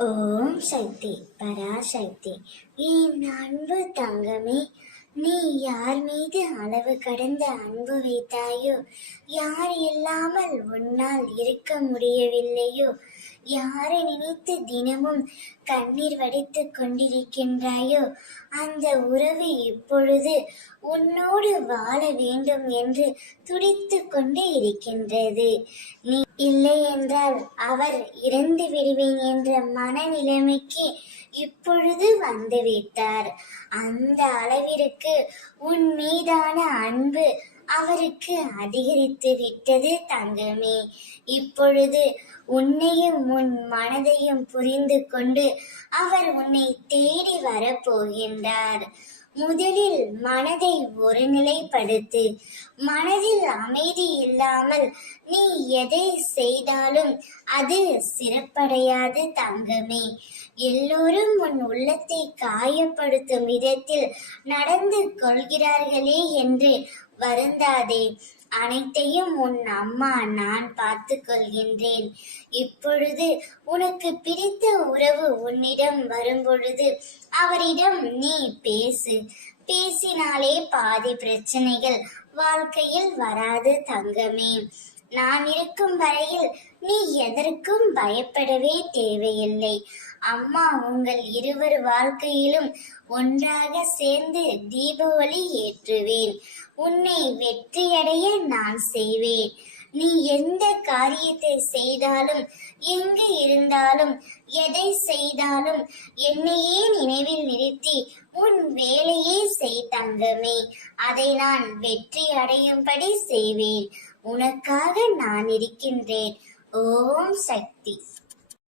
ஓம் சக்தி பராசக்தி. என் அன்பு தங்கமே, நீ யார் மீது அளவு கடந்த அன்பு வைத்தாயோ, யார் இல்லாமல் உன்னால் இருக்க முடியவில்லையோ, யாரை நினைத்து தினமும் கண்ணீர் வடித்துக் கொண்டிருக்கின்றாயோ, அந்த உறவு இப்பொழுது உன்னோடு வாழ வேண்டும் என்று துடித்துக் கொண்டு இருக்கின்றது. நீ இல்லை என்றால் அவர் இறந்து விடுவேன் என்ற மனநிலைமைக்கு இப்பொழுது வந்துவிட்டார். அந்த அளவிற்கு உன் மீதான அன்பு அவருக்கு அதிகரித்து விட்டது தங்கமே. இப்பொழுது உன்னையும் உன் மனதையும் புரிந்து கொண்டு அவர் உன்னை தேடி வரப்போகின்றார். முதலில் மனதை ஒருநிலைப்படுத்து. மனதில் அமைதி இல்லாமல் நீ எதை செய்தாலும் அது சிறப்படையாது தங்கமே. எல்லோரும் உன் உள்ளத்தை காயப்படுத்தும் விதத்தில் நடந்து கொள்கிறார்களே என்று வருந்தாதே. அனைத்தையும் உன் அம்மா நான் பார்த்து கொள்கின்றேன். இப்பொழுது உனக்கு பிடித்த உறவு உன்னிடம் வரும்பொழுது அவரிடம் நீ பேசு. பேசினாலே பாதி பிரச்சனைகள் வாழ்க்கையில் வராது தங்கமே. நான் இருக்கும் வரையில் நீ எதற்கும் பயப்படவே தேவையில்லை. அம்மா உங்கள் இருவர் வாழ்க்கையிலும் ஒன்றாக சேர்ந்து தீப ஒளி ஏற்றுவேன். உன்னை வெற்றியடைய நான் செய்வேன். நீ எந்த காரியத்தை செய்தாலும், எங்கு இருந்தாலும், எதை செய்தாலும் என்னையே நினைவில் நிறுத்தி உன் வேலையே செய் தங்கமே. அதை நான் வெற்றி அடையும்படி செய்வேன். உனக்காக நான் இருக்கின்றேன். ஓம் சக்தி.